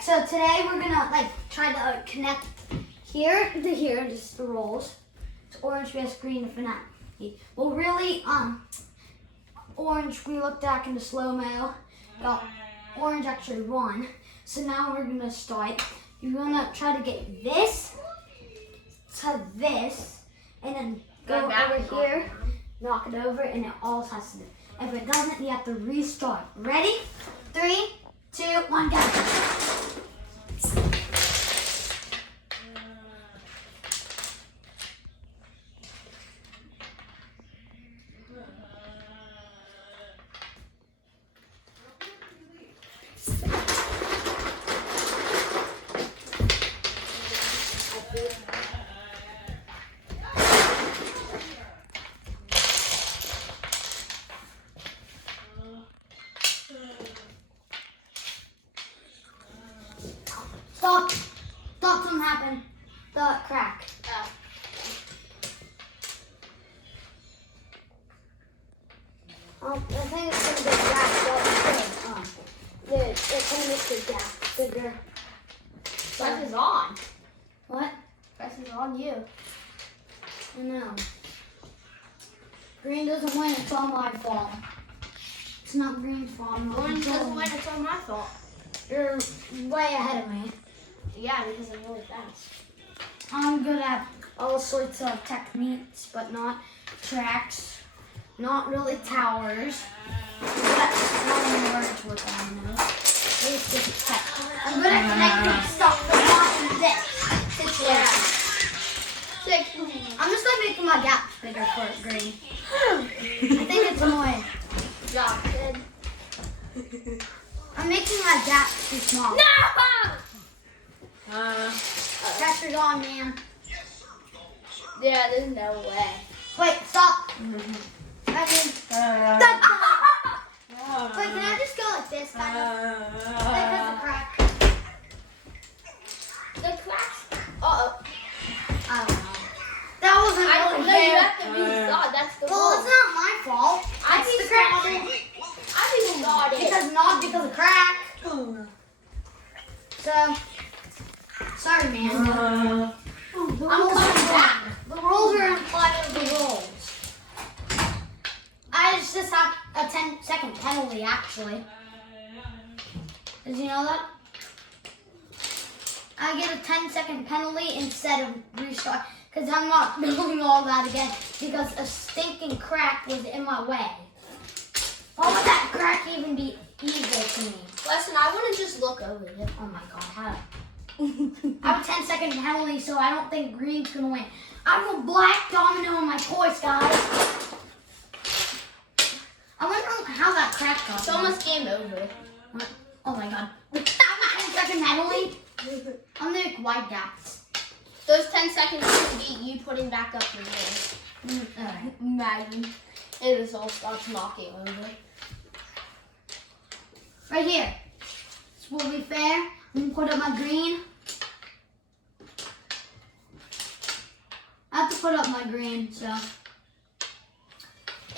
Alright, so today we're gonna try to connect here to here, just the rolls. It's orange, yes, green, finale. Well, really, orange, we looked back in the slow-mo. Got orange actually won. So now we're gonna start. You're gonna try to get this to this, and then go over here, knock it over, and it all has to do. If it doesn't, you have to restart. Ready? 3, 2, 1, go. Stop. Stop, something happened. The crack. I think it's gonna get wrapped up good. It's gonna make the gap bigger. Press is on. What? Press is on you. I know. Green doesn't win, it's all my fault. It's not Green's fault. Orange doesn't win, it's all my fault. You're way ahead of me. Yeah, because I'm really fast. I'm good at all sorts of techniques, but not tracks, not really towers. That's not in words with dominoes. It's just tech. I'm good at connecting stuff, but not in this situation. I'm just like making my gaps bigger for green. I think it's annoying. Job, kid. I'm making my gaps too small. No! Pressure's on, man. Yeah, there's no way. Wait, stop. I can. Wait, can I just go like this, kind of? Like there's a crack. The cracks. Uh-oh. I don't know. That wasn't really No, you fair. have to restart. That's the Well, rule. it's not my fault. I It's the crack. I restarted. Because not because of crack. So, sorry, man. I'm coming back. The rules are implied of the rules. I just have a 10-second penalty, actually. Did you know that? I get a 10-second penalty instead of restart. Because I'm not doing all that again. Because a stinking crack was in my way. Why would that crack even be evil to me? Listen, I want to just look over it. Oh my god, how? I have a 10-second penalty, so I don't think green's gonna win. I have a black domino in my toys, guys. I wonder how that crack got. It's almost game over. What? Oh my god. I have a 10-second penalty. I'm gonna make wide gaps. Those 10 seconds should be you putting back up your game. Alright. Imagine it just all starts knocking over. Right here. This will be fair. I'm gonna put up my green. I have to put up my green, so.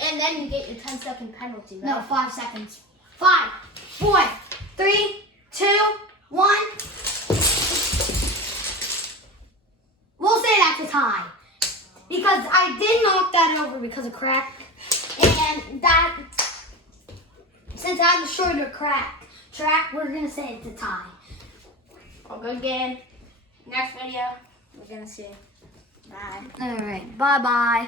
And then you get your 10-second penalty, right? No, 5 seconds. 5, 4, 3, 2, 1. We'll say that's a tie. Because I did knock that over because of crack. And that, since I had the shorter track, we're going to say it's a tie. I'll go again. Next video, we're going to see. Bye. All right. Bye-bye.